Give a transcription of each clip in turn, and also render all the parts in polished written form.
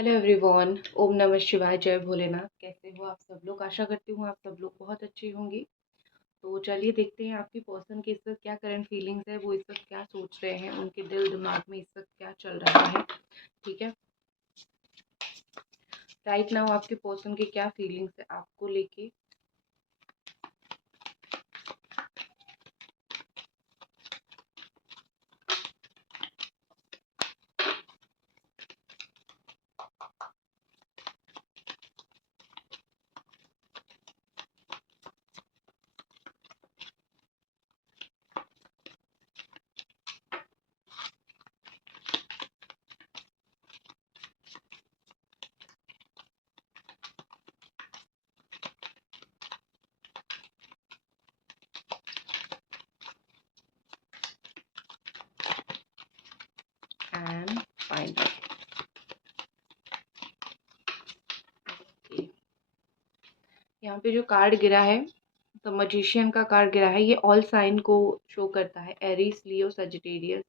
Hello everyone. ओम नमः शिवाय, जय भोलेनाथ। कैसे हो आप सब लोग? आशा करती हूँ आप सब लोग बहुत अच्छे होंगे। तो चलिए देखते हैं आपकी पर्सन के इस वक्त क्या करंट फीलिंग्स है, वो इस वक्त क्या सोच रहे हैं, उनके दिल दिमाग में इस वक्त क्या चल रहा है। ठीक है, राइट नाउ आपके पर्सन की क्या फीलिंग्स है आपको लेके। एंड फाइंड यहाँ पे जो कार्ड गिरा है, द मजिशियन का कार्ड गिरा है, ये ऑल साइन को शो करता है। Aries, Leo, Sagittarius,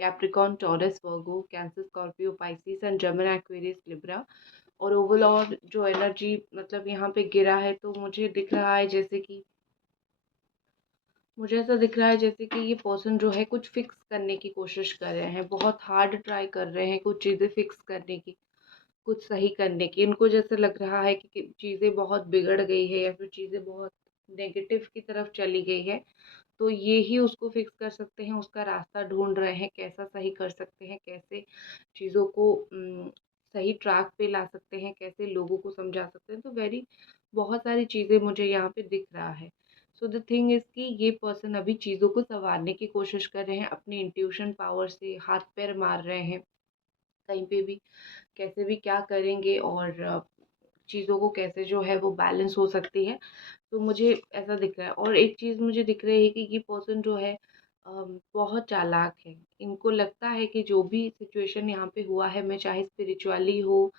Capricorn, taurus, Virgo, cancer, Scorpio, Pisces and Gemini, Aquarius, Libra. और ओवरऑल जो एनर्जी मतलब यहाँ पे गिरा है, तो मुझे दिख रहा है जैसे कि मुझे ऐसा दिख रहा है जैसे कि ये पर्सन जो है कुछ फिक्स करने की कोशिश कर रहे हैं, बहुत हार्ड ट्राई कर रहे हैं कुछ चीज़ें फिक्स करने की, कुछ सही करने की। इनको जैसे लग रहा है कि चीज़ें बहुत बिगड़ गई है या फिर चीज़ें बहुत नेगेटिव की तरफ चली गई है, तो ये ही उसको फिक्स कर सकते हैं। उसका रास्ता ढूंढ रहे हैं, कैसा सही कर सकते हैं, कैसे चीज़ों को सही ट्रैक पे ला सकते हैं, कैसे लोगों को समझा सकते हैं। तो बहुत सारी चीज़ें मुझे यहाँ पे दिख रहा है। सो द थिंग इज़ कि ये पर्सन अभी चीज़ों को संवारने की कोशिश कर रहे हैं, अपनी इंट्यूशन पावर से हाथ पैर मार रहे हैं कहीं पे भी, कैसे भी क्या करेंगे और चीज़ों को कैसे जो है वो बैलेंस हो सकती है। तो मुझे ऐसा दिख रहा है। और एक चीज़ मुझे दिख रही है कि ये पर्सन जो है बहुत चालाक है। इनको लगता है कि जो भी सिचुएशन यहाँ पे हुआ है, मैं चाहे स्पिरिचुअली हो,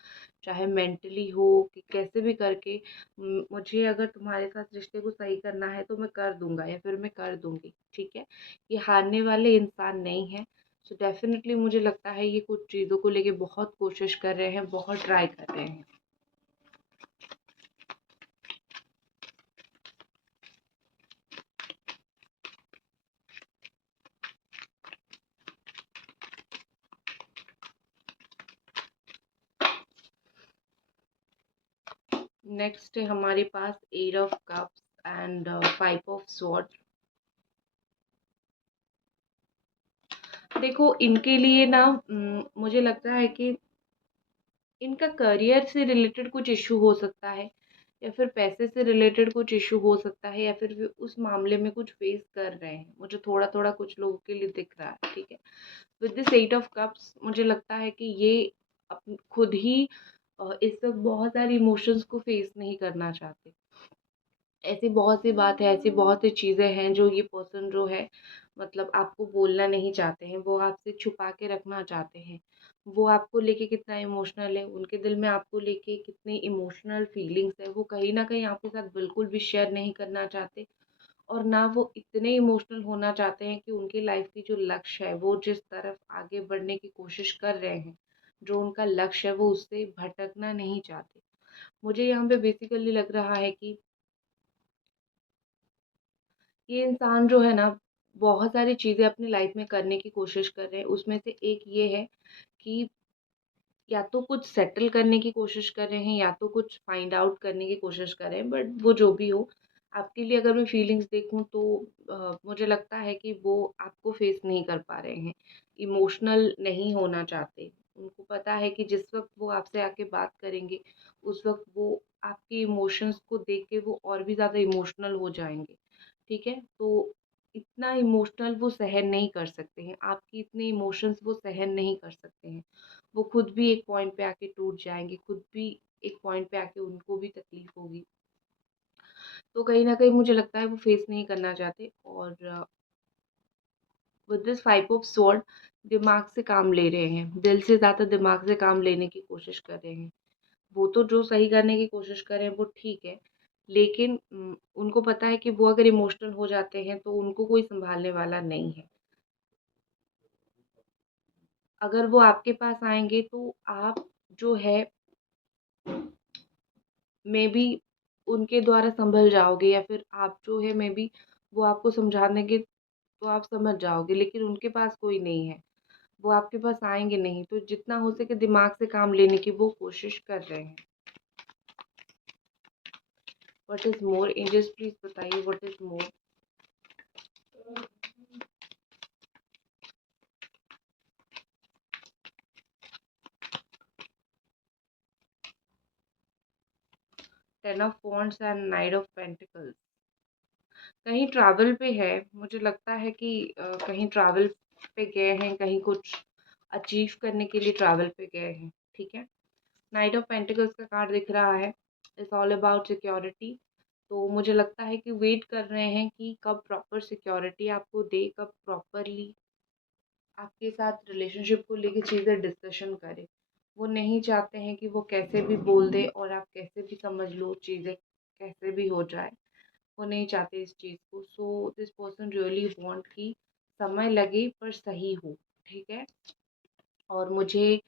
चाहे मेंटली हो, कि कैसे भी करके मुझे अगर तुम्हारे साथ रिश्ते को सही करना है तो मैं कर दूंगा या फिर मैं कर दूंगी। ठीक है, ये हारने वाले इंसान नहीं है। सो डेफिनेटली मुझे लगता है ये कुछ चीज़ों को लेके बहुत कोशिश कर रहे हैं, बहुत ट्राई कर रहे हैं। नेक्स्ट है हमारे पास eight of cups and five of sword. देखो इनके लिए ना मुझे लगता है कि इनका करियर से रिलेटेड कुछ इशू हो सकता है, या फिर पैसे से रिलेटेड कुछ इशू हो सकता है, या फिर वे उस मामले में कुछ फेस कर रहे हैं। मुझे थोड़ा थोड़ा कुछ लोगों के लिए दिख रहा है। ठीक है, with this eight of cups मुझे लगता है कि ये खुद ही इस वक्त बहुत सारे इमोशंस को फेस नहीं करना चाहते। ऐसी बहुत सी बात है, ऐसी बहुत सी चीज़ें हैं जो ये पर्सन जो है मतलब आपको बोलना नहीं चाहते हैं, वो आपसे छुपा के रखना चाहते हैं। वो आपको लेके कितना इमोशनल है, उनके दिल में आपको लेके कितनी इमोशनल फीलिंग्स है, वो कहीं ना कहीं आपके साथ बिल्कुल भी शेयर नहीं करना चाहते। और ना वो इतने इमोशनल होना चाहते हैं कि उनकी लाइफ की जो लक्ष्य है, वो जिस तरफ आगे बढ़ने की कोशिश कर रहे हैं, जो उनका लक्ष्य है, वो उससे भटकना नहीं चाहते। मुझे यहाँ पे बेसिकली लग रहा है कि ये इंसान जो है ना, बहुत सारी चीज़ें अपनी लाइफ में करने की कोशिश कर रहे हैं। उसमें से एक ये है कि या तो कुछ सेटल करने की कोशिश कर रहे हैं, या तो कुछ फाइंड आउट करने की कोशिश कर रहे हैं। बट वो जो भी हो, आपके लिए अगर मैं फीलिंग्स देखूं तो मुझे लगता है कि वो आपको फेस नहीं कर पा रहे हैं, इमोशनल नहीं होना चाहते। उनको पता है कि जिस वक्त वो आपसे आके बात करेंगे, उस वक्त वो आपके इमोशंस को देख के वो और भी ज़्यादा इमोशनल हो जाएंगे। ठीक है, तो इतना इमोशनल वो सहन नहीं कर सकते हैं, आपकी इतने इमोशंस वो सहन नहीं कर सकते हैं। वो खुद भी एक पॉइंट पे आके टूट जाएंगे, खुद भी एक पॉइंट पे आके उनको भी तकलीफ होगी। तो कहीं ना कहीं मुझे लगता है वो फेस नहीं करना चाहते। और with this five of sword, दिमाग से काम ले रहे हैं, दिल से ज़्यादा दिमाग से काम लेने की कोशिश कर रहे हैं। वो तो जो सही करने की कोशिश कर रहे हैं वो ठीक है, लेकिन उनको पता है कि वो अगर इमोशनल हो जाते हैं तो उनको कोई संभालने वाला नहीं है। अगर वो आपके पास आएँगे तो आप जो है मे बी उनके द्वारा संभल जाओगे, या फिर आप जो है मे बी वो आपको समझा देंगे तो आप समझ जाओगे, लेकिन उनके पास कोई नहीं है, वो आपके पास आएँगे नहीं। तो जितना हो सके दिमाग से काम लेने की वो कोशिश कर रहे हैं। What is more angels, please बताइए what is more. 10 of wands and knight of pentacles. कहीं ट्रैवल पे है, मुझे लगता है कि कहीं ट्रैवल पे गए हैं, कहीं कुछ अचीव करने के लिए ट्रैवल पे गए हैं, ठीक है। नाइट ऑफ पेंटिकल्स का कार्ड दिख रहा है, इट्स ऑल अबाउट सिक्योरिटी। तो मुझे लगता है कि वेट कर रहे हैं कि कब प्रॉपर सिक्योरिटी आपको दे, कब प्रॉपरली आपके साथ रिलेशनशिप को लेके चीज़ें डिस्कशन करे। वो नहीं चाहते हैं कि वो कैसे भी बोल दे और आप कैसे भी समझ लो, चीज़ें कैसे भी हो जाए, वो नहीं चाहते इस चीज़ को। So this person really want कि समय लगे पर सही हो, ठीक है। और मुझे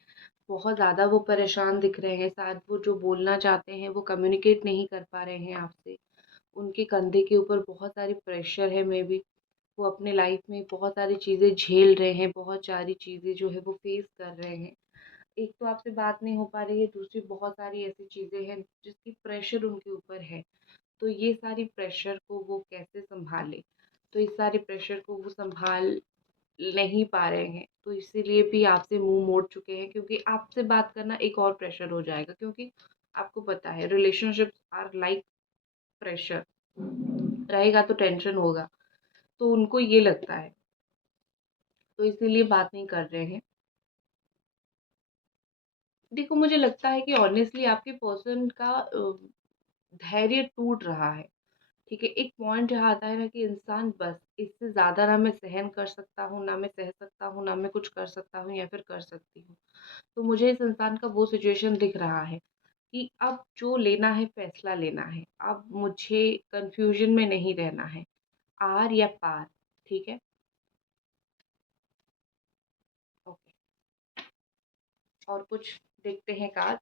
बहुत ज़्यादा वो परेशान दिख रहे हैं, शायद वो जो बोलना चाहते हैं वो कम्युनिकेट नहीं कर पा रहे हैं आपसे। उनके कंधे के ऊपर बहुत सारी प्रेशर है, मे बी वो अपने लाइफ में बहुत सारी चीज़ें झेल रहे हैं, बहुत सारी चीज़ें जो है वो फेस कर रहे हैं। एक तो आपसे बात नहीं हो पा रही है, दूसरी बहुत सारी ऐसी चीज़ें हैं जिसकी प्रेशर उनके ऊपर है। तो ये सारी प्रेशर को वो कैसे सँभालें? तो इस सारे प्रेशर को वो सँभाल नहीं पा रहे हैं, तो इसीलिए भी आपसे मुँह मोड़ चुके हैं, क्योंकि आपसे बात करना एक और प्रेशर हो जाएगा, क्योंकि आपको पता है रिलेशनशिप्स आर लाइक प्रेशर, रहेगा तो टेंशन होगा, तो उनको ये लगता है, तो इसीलिए बात नहीं कर रहे हैं। देखो मुझे लगता है कि ऑनेस्टली आपके पर्सन का धैर्य टूट रहा है, ठीक है। एक पॉइंट जहाँ आता है ना कि इंसान बस इससे ज़्यादा ना मैं सहन कर सकता हूँ, ना मैं सह सकता हूँ, ना मैं कुछ कर सकता हूँ या फिर कर सकती हूँ। तो मुझे इस इंसान का वो सिचुएशन दिख रहा है कि अब जो लेना है फैसला लेना है। अब मुझे कन्फ्यूज़न में नहीं रहना है, आर या पार, ठीक है? ओके, और कुछ देखते हैं कार्ड्स।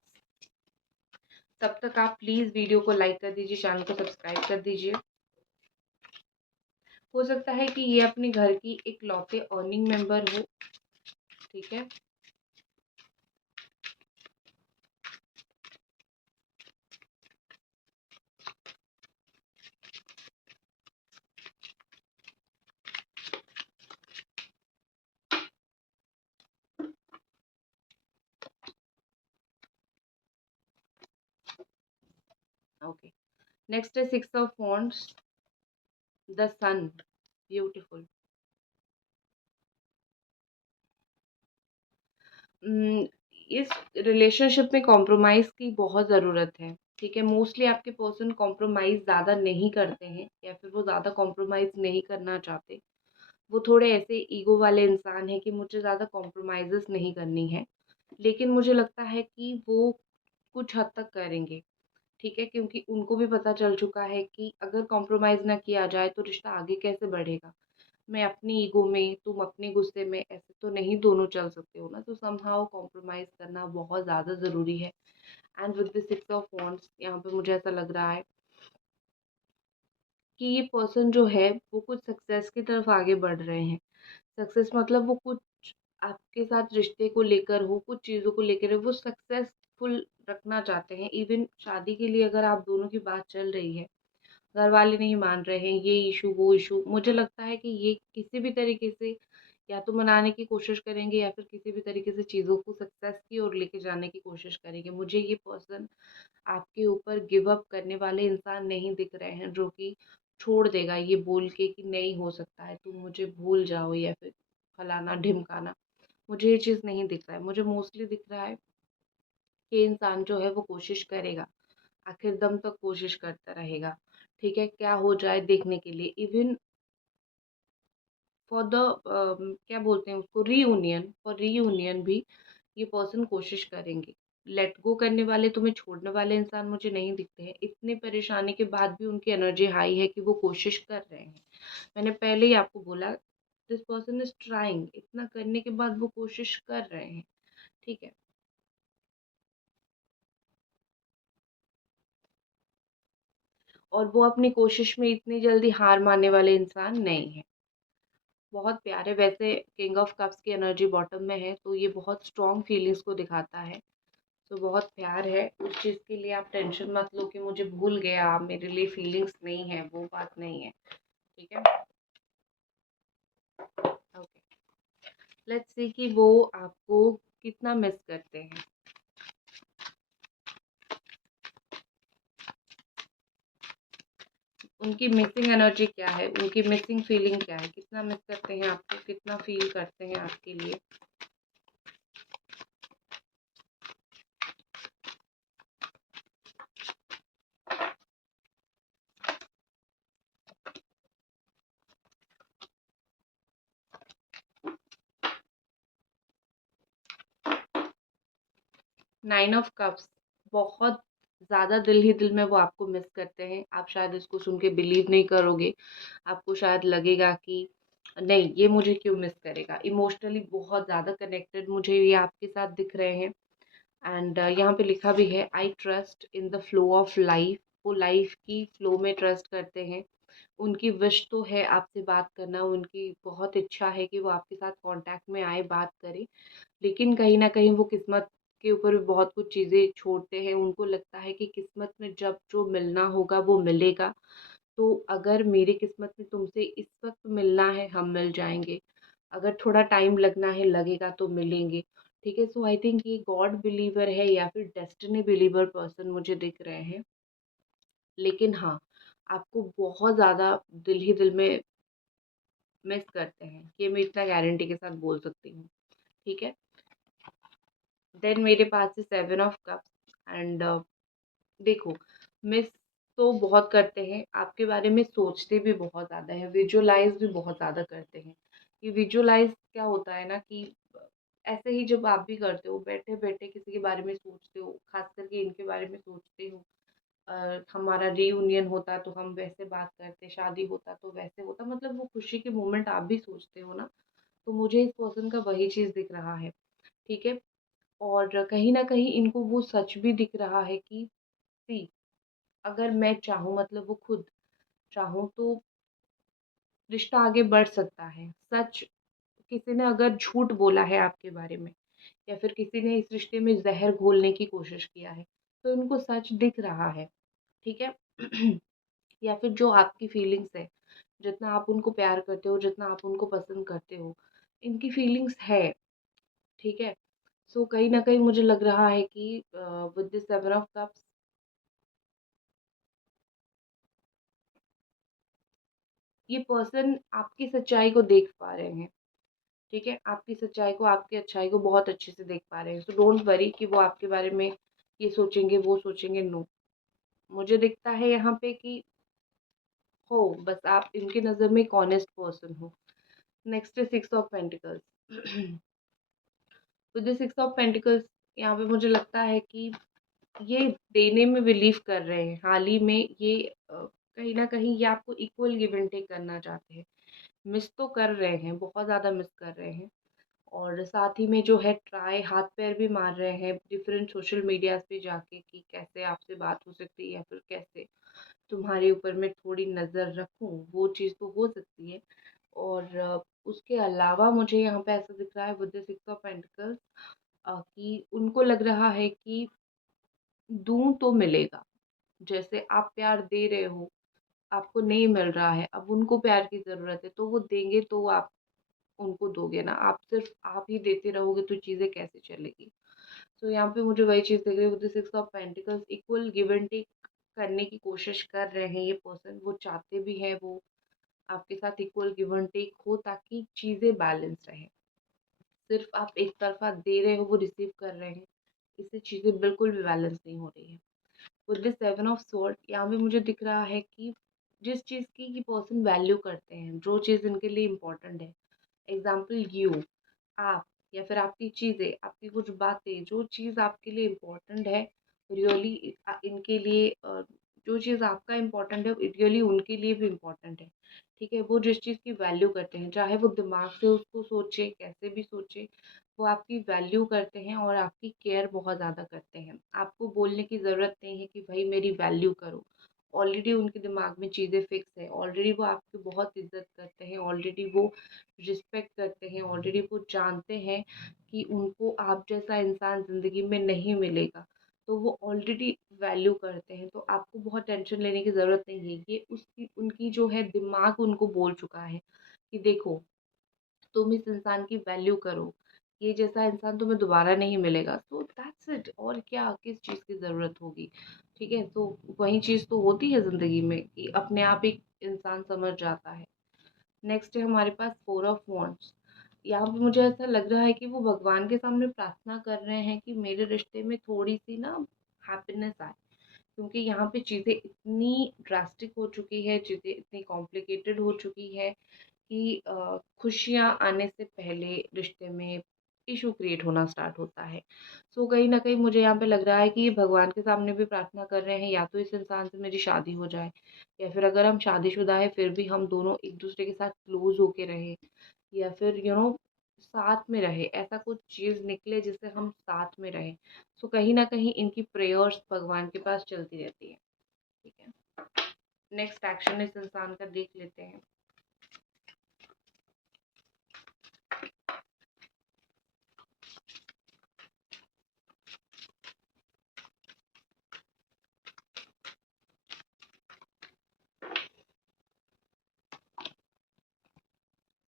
तब तक आप प्लीज़ वीडियो को लाइक कर दीजिए, चैनल को सब्सक्राइब कर दीजिए। हो सकता है कि ये अपने घर की इकलौते अर्निंग मेंबर हो, ठीक है? ओके, नेक्स्ट है 6 of wands, the sun, beautiful. इस रिलेशनशिप में कॉम्प्रोमाइज़ की बहुत ज़रूरत है, ठीक है। मोस्टली आपके पर्सन कॉम्प्रोमाइज़ ज़्यादा नहीं करते हैं, या फिर वो ज़्यादा कॉम्प्रोमाइज़ नहीं करना चाहते। वो थोड़े ऐसे ईगो वाले इंसान हैं कि मुझे ज़्यादा कॉम्प्रोमाइज़ेस नहीं करनी है, लेकिन मुझे लगता है कि वो कुछ हद तक करेंगे, ठीक है। क्योंकि उनको भी पता चल चुका है कि अगर कॉम्प्रोमाइज़ ना किया जाए तो रिश्ता आगे कैसे बढ़ेगा। मैं अपनी ईगो में, तुम अपने गुस्से में, ऐसे तो नहीं दोनों चल सकते हो ना। तो समहाउ कॉम्प्रोमाइज़ करना बहुत ज़्यादा ज़रूरी है। And with the 6 of wands यहाँ पे मुझे ऐसा लग रहा है कि ये पर्सन जो है वो कुछ सक्सेस की तरफ आगे बढ़ रहे हैं। सक्सेस मतलब वो कुछ आपके साथ रिश्ते को लेकर हो, कुछ चीज़ों को लेकर हो, वो सक्सेसफुल रखना चाहते हैं। इवन शादी के लिए अगर आप दोनों की बात चल रही है, घर वाले नहीं मान रहे हैं, ये इशू वो इशू, मुझे लगता है कि ये किसी भी तरीके से या तो मनाने की कोशिश करेंगे, या फिर किसी भी तरीके से चीज़ों को सक्सेस की ओर लेके जाने की कोशिश करेंगे। मुझे ये पर्सन आपके ऊपर गिव अप करने वाले इंसान नहीं दिख रहे हैं, जो कि छोड़ देगा ये बोल के कि नहीं हो सकता है, तुम मुझे भूल जाओ या फिर फलाना ढिमकाना। मुझे ये चीज़ नहीं दिख रहा है। मुझे मोस्टली दिख रहा है कि इंसान जो है वो कोशिश करेगा, आखिर दम तक कोशिश करता रहेगा, ठीक है। क्या हो जाए देखने के लिए, इवन फॉर द क्या बोलते हैं उसको, रीयूनियन, फॉर रीयूनियन भी ये पर्सन कोशिश करेंगे। लेट गो करने वाले, तुम्हें छोड़ने वाले इंसान मुझे नहीं दिखते हैं। इतने परेशानी के बाद भी उनकी एनर्जी हाई है कि वो कोशिश कर रहे हैं। मैंने पहले ही आपको बोला, दिस पर्सन इज ट्राइंग, इतना करने के बाद वो कोशिश कर रहे हैं, ठीक है। और वो अपनी कोशिश में इतनी जल्दी हार मानने वाले इंसान नहीं है। बहुत प्यारे, वैसे किंग ऑफ कप्स की एनर्जी बॉटम में है तो ये बहुत स्ट्रॉन्ग फीलिंग्स को दिखाता है। तो बहुत प्यार है, उस चीज़ के लिए आप टेंशन मत लो कि मुझे भूल गया आप, मेरे लिए फीलिंग्स नहीं है, वो बात नहीं है। ठीक है, ओके। लेट्स सी कि वो आपको कितना मिस करते हैं। उनकी मिसिंग एनर्जी क्या है, उनकी मिसिंग फीलिंग क्या है, कितना मिस करते हैं आपको, कितना फील करते हैं आपके लिए। नाइन ऑफ कप्स, बहुत ज़्यादा दिल ही दिल में वो आपको मिस करते हैं। आप शायद इसको सुन के बिलीव नहीं करोगे, आपको शायद लगेगा कि नहीं ये मुझे क्यों मिस करेगा। इमोशनली बहुत ज़्यादा कनेक्टेड मुझे ये आपके साथ दिख रहे हैं। एंड यहाँ पे लिखा भी है I trust in the flow of life. वो लाइफ की फ्लो में ट्रस्ट करते हैं। उनकी विश तो है आपसे बात करना, उनकी बहुत इच्छा है कि वो आपके साथ कांटेक्ट में आए, बात करे। लेकिन कहीं न कहीं वो किस्मत के ऊपर भी बहुत कुछ चीज़ें छोड़ते हैं। उनको लगता है कि किस्मत में जब जो मिलना होगा वो मिलेगा। तो अगर मेरी किस्मत में तुमसे इस वक़्त मिलना है, हम मिल जाएँगे। अगर थोड़ा टाइम लगना है, लगेगा तो मिलेंगे। ठीक है? सो आई थिंक ये गॉड बिलीवर है या फिर डेस्टिनी बिलीवर पर्सन मुझे दिख रहे हैं। लेकिन हाँ, आपको बहुत ज़्यादा दिल ही दिल में मिस करते हैं, ये मैं इतना गारंटी के साथ बोल सकती हूँ। ठीक है? देन मेरे पास है 7 ऑफ कप्स एंड देखो, मिस तो बहुत करते हैं, आपके बारे में सोचते भी बहुत ज़्यादा हैं, विजुअलाइज़ भी बहुत ज़्यादा करते हैं। ये विजुअलाइज़ क्या होता है ना कि ऐसे ही जब आप भी करते हो, बैठे-बैठे किसी के बारे में सोचते हो, ख़ास करके इनके बारे में सोचते हो। हमारा रियूनियन होता तो हम वैसे बात करते, शादी होता तो वैसे होता, मतलब वो खुशी के मोमेंट आप भी सोचते हो ना, तो मुझे इस पर्सन का वही चीज़ दिख रहा है। ठीक है? और कहीं न कहीं इनको वो सच भी दिख रहा है कि सी अगर मैं चाहूँ, मतलब वो खुद चाहूँ तो रिश्ता आगे बढ़ सकता है। सच, किसी ने अगर झूठ बोला है आपके बारे में या फिर किसी ने इस रिश्ते में ज़हर घोलने की कोशिश किया है, तो इनको सच दिख रहा है। ठीक है? या फिर जो आपकी फीलिंग्स है, जितना आप उनको प्यार करते हो, जितना आप उनको पसंद करते हो, इनकी फीलिंग्स है। ठीक है? सो कहीं न कहीं मुझे लग रहा है कि विद द 7 ऑफ कप्स ये पर्सन आपकी सच्चाई को देख पा रहे हैं। ठीक है? आपकी सच्चाई को, आपकी अच्छाई को बहुत अच्छे से देख पा रहे हैं। सो डोंट वरी कि वो आपके बारे में ये सोचेंगे, वो सोचेंगे, नो। मुझे दिखता है यहाँ पे कि हो, बस आप इनकी नज़र में एक ऑनेस्ट पर्सन हो। नेक्स्ट है 6 ऑफ पेंटिकल्स। तो द 6 ऑफ पेंटिकल्स, यहाँ पे मुझे लगता है कि ये देने में बिलीव कर रहे हैं। हाल ही में ये कहीं न कहीं ये आपको इक्वल गिव एंड टेक करना चाहते हैं। मिस तो कर रहे हैं, बहुत ज़्यादा मिस कर रहे हैं। और साथ ही में जो है ट्राई हाथ-पैर भी मार रहे हैं डिफरेंट सोशल मीडियाज़ पे जाके कि कैसे आपसे बात हो सकती है या फिर कैसे तुम्हारे ऊपर मैं थोड़ी नज़र रखूँ, वो चीज़ तो हो सकती है। और उसके अलावा मुझे यहाँ पे ऐसा दिख रहा है विद द 6 ऑफ पेंटिकल्स कि उनको लग रहा है कि दूँ तो मिलेगा। जैसे आप प्यार दे रहे हो, आपको नहीं मिल रहा है, अब उनको प्यार की ज़रूरत है, तो वो देंगे तो आप उनको दोगे ना, आप सिर्फ़ आप ही देते रहोगे तो चीज़ें कैसे चलेगी? तो यहाँ पे मुझे वही चीज़ दिख रही है with the 6 of pentacles, equal give and take करने की कोशिश कर रहे हैं ये पर्सन, वो चाहते भी हैं वो आपके साथ इक्वल गिव एंड टेक हो ताकि चीज़ें बैलेंस रहें। सिर्फ़ आप एक तरफ़ा दे रहे हो, वो रिसीव कर रहे हैं, इससे चीज़ें बिल्कुल भी बैलेंस नहीं हो रही है। विद द 7 ऑफ स्वॉर्ड, यहाँ पे मुझे दिख रहा है कि जिस चीज़ की ये पर्सन वैल्यू करते हैं, जो चीज़ इनके लिए इम्पोर्टेंट है, एग्ज़ाम्पल यू, आप या फिर आपकी चीज़ें, आपकी कुछ बातें, जो चीज़ आपके लिए इम्पोर्टेंट है, रियली इनके लिए जो चीज़ आपका इम्पोर्टेंट है, रियली उनके लिए भी इम्पोर्टेंट है। ठीक है? वो जिस चीज़ की वैल्यू करते हैं, चाहे वो दिमाग से उसको सोचे, कैसे भी सोचे, वो आपकी वैल्यू करते हैं और आपकी केयर बहुत ज़्यादा करते हैं। आपको बोलने की ज़रूरत नहीं है कि भई मेरी वैल्यू करो। ऑलरेडी उनके दिमाग में चीज़ें फिक्स है, ऑलरेडी वो आपकी बहुत इज्जत करते हैं, ऑलरेडी वो रिस्पेक्ट करते हैं, ऑलरेडी वो जानते हैं कि उनको आप जैसा इंसान ज़िंदगी में नहीं मिलेगा, तो वो ऑलरेडी वैल्यू करते हैं। तो आपको बहुत टेंशन लेने की ज़रूरत नहीं है। ये उसकी उनकी जो है दिमाग उनको बोल चुका है कि देखो, तुम इस इंसान की वैल्यू करो, ये जैसा इंसान तुम्हें दोबारा नहीं मिलेगा। सो दैट्स इट, और क्या किस चीज़ की ज़रूरत होगी। ठीक है, तो वही चीज़ तो होती है ज़िंदगी में कि अपने आप एक इंसान समझ जाता है। नेक्स्ट है हमारे पास 4 ऑफ वॉन्ड्स। यहाँ पे मुझे ऐसा लग रहा है कि वो भगवान के सामने प्रार्थना कर रहे हैं कि मेरे रिश्ते में थोड़ी सी ना हैप्पीनेस आए, क्योंकि यहाँ पे चीज़ें इतनी ड्रास्टिक हो चुकी है, चीज़ें इतनी कॉम्प्लिकेटेड हो चुकी है कि खुशियाँ आने से पहले रिश्ते में इशू क्रिएट होना स्टार्ट होता है। सो कहीं न कहीं मुझे यहाँ पे लग रहा है कि ये भगवान के सामने भी प्रार्थना कर रहे हैं, या तो इस इंसान से मेरी शादी हो जाए, या फिर अगर हम शादीशुदा हैं फिर भी हम दोनों एक-दूसरे के साथ क्लोज़ होके रहें, या फिर साथ में रहे, ऐसा कुछ चीज़ निकले जिससे हम साथ में रहें। सो कहीं न कहीं इनकी प्रेयर्स भगवान के पास चलती रहती है। ठीक है? नेक्स्ट एक्शन इस इंसान का देख लेते हैं।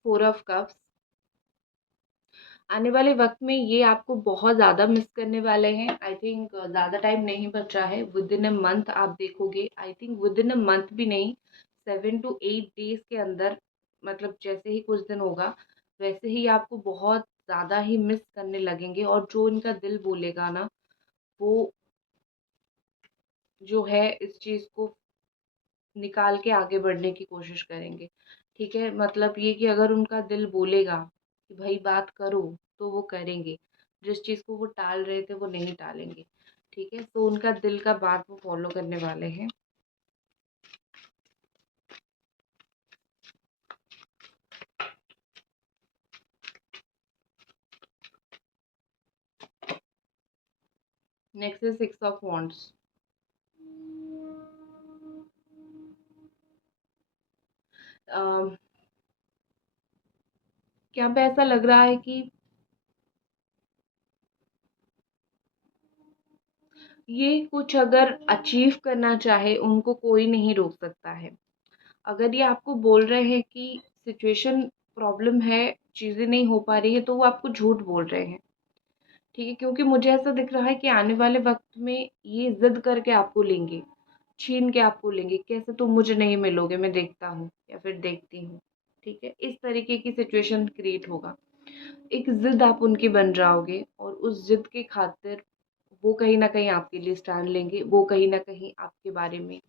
Four of cups. आने वाले वक्त में ये आपको बहुत ज़्यादा मिस करने वाले हैं। आई थिंक ज़्यादा टाइम नहीं बचा है, विद इन अ मंथ आप देखोगे। I think with in a month भी नहीं, 7 to 8 डेज के अंदर, मतलब जैसे ही कुछ दिन होगा वैसे ही आपको बहुत ज़्यादा ही मिस करने लगेंगे। और जो इनका दिल बोलेगा ना, वो जो है इस चीज़ को निकाल के आगे बढ़ने की कोशिश करेंगे। ठीक है? मतलब ये कि अगर उनका दिल बोलेगा कि भई बात करो, तो वो करेंगे। जिस चीज़ को वो टाल रहे थे वो नहीं टालेंगे। ठीक है? तो उनका दिल का बात वो फ़ॉलो करने वाले हैं। नेक्स्ट है 6 ऑफ वांड्स। अ, यहाँ पे ऐसा लग रहा है कि ये कुछ अगर अचीव करना चाहे, उनको कोई नहीं रोक सकता है। अगर ये आपको बोल रहे हैं कि सिचुएशन प्रॉब्लम है, चीज़ें नहीं हो पा रही है, तो वो आपको झूठ बोल रहे हैं। ठीक है? क्योंकि मुझे ऐसा दिख रहा है कि आने वाले वक़्त में ये ज़िद करके आपको लेंगे, छीन के आपको लेंगे, कैसे तुम मुझे नहीं मिलोगे, मैं देखता हूँ या फिर देखती हूँ। ठीक है? इस तरीके की सिचुएशन क्रिएट होगा। एक ज़िद आप उनकी बन जाओगे, और उस ज़िद की खातिर वो कहीं न कहीं आपके लिए स्टैंड लेंगे, वो कहीं न कहीं आपके बारे में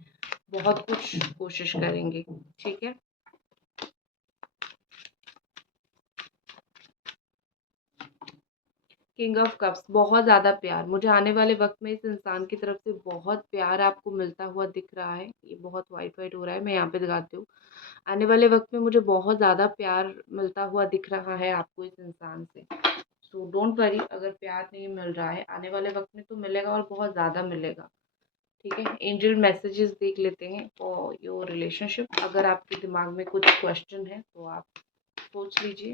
बहुत कुछ कोशिश करेंगे। ठीक है? किंग ऑफ कप्स, बहुत ज़्यादा प्यार। मुझे आने वाले वक़्त में इस इंसान की तरफ से बहुत प्यार आपको मिलता हुआ दिख रहा है। ये बहुत व्हाइट-व्हाइट हो रहा है, मैं यहाँ पे दिखाती हूँ। आने वाले वक़्त में मुझे बहुत ज़्यादा प्यार मिलता हुआ दिख रहा है आपको इस इंसान से। सो डोंट वरी, अगर प्यार नहीं मिल रहा है, आने वाले वक़्त में तो मिलेगा और बहुत ज़्यादा मिलेगा। ठीक है? एंजल मैसेजेस देख लेते हैं फॉर योर रिलेशनशिप। अगर आपके दिमाग में कुछ क्वेश्चन है तो आप सोच लीजिए।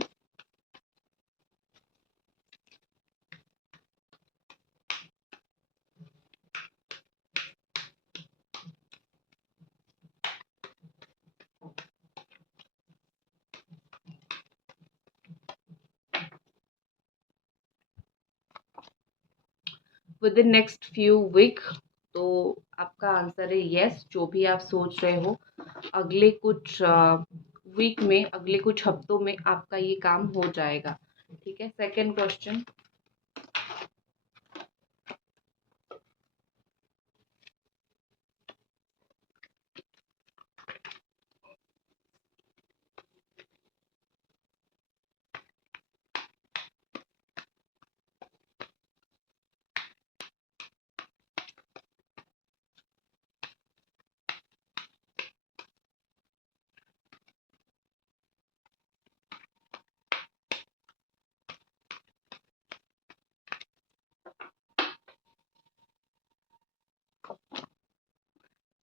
Within next few week, तो आपका आंसर है येस। जो भी आप सोच रहे हो, अगले कुछ वीक में, अगले कुछ हफ्तों में आपका ये काम हो जाएगा। ठीक है? Second question.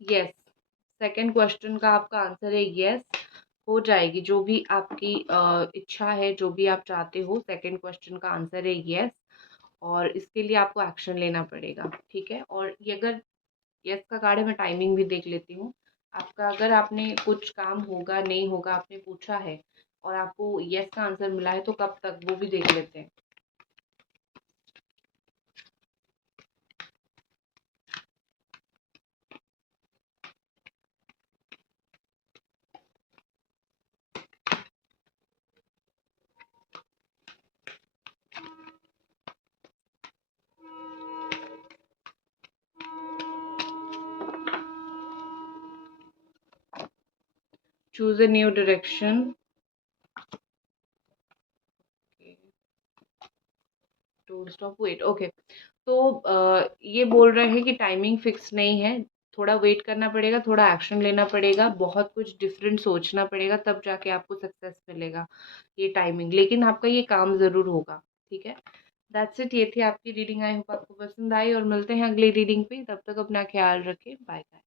Yes, second question का आपका आंसर है यस, हो जाएगी। जो भी आपकी इच्छा है, जो भी आप चाहते हो, सेकंड क्वेश्चन का आंसर है यस, और इसके लिए आपको एक्शन लेना पड़ेगा, ठीक है। और ये अगर यस का कार्ड है, मैं टाइमिंग भी देख लेती हूँ आपका। अगर आपने कुछ काम होगा नहीं होगा आपने पूछा है और आपको यस का आंसर मिला है, तो कब तक, वो भी देख लेते हैं। Choose a new direction, to stop, wait, okay. तो ये बोल रहे हैं कि टाइमिंग फिक्स नहीं है, थोड़ा वेट करना पड़ेगा, थोड़ा एक्शन लेना पड़ेगा, बहुत कुछ डिफरेंट सोचना पड़ेगा, तब जाके आपको सक्सेस मिलेगा ये टाइमिंग, लेकिन आपका ये काम ज़रूर होगा, ठीक है। दैट्स इट, ये थी आपकी रीडिंग। आई होप आपको पसंद आई, और मिलते हैं अगली रीडिंग पे। तब तक अपना ख्याल रखें, बाय बाय।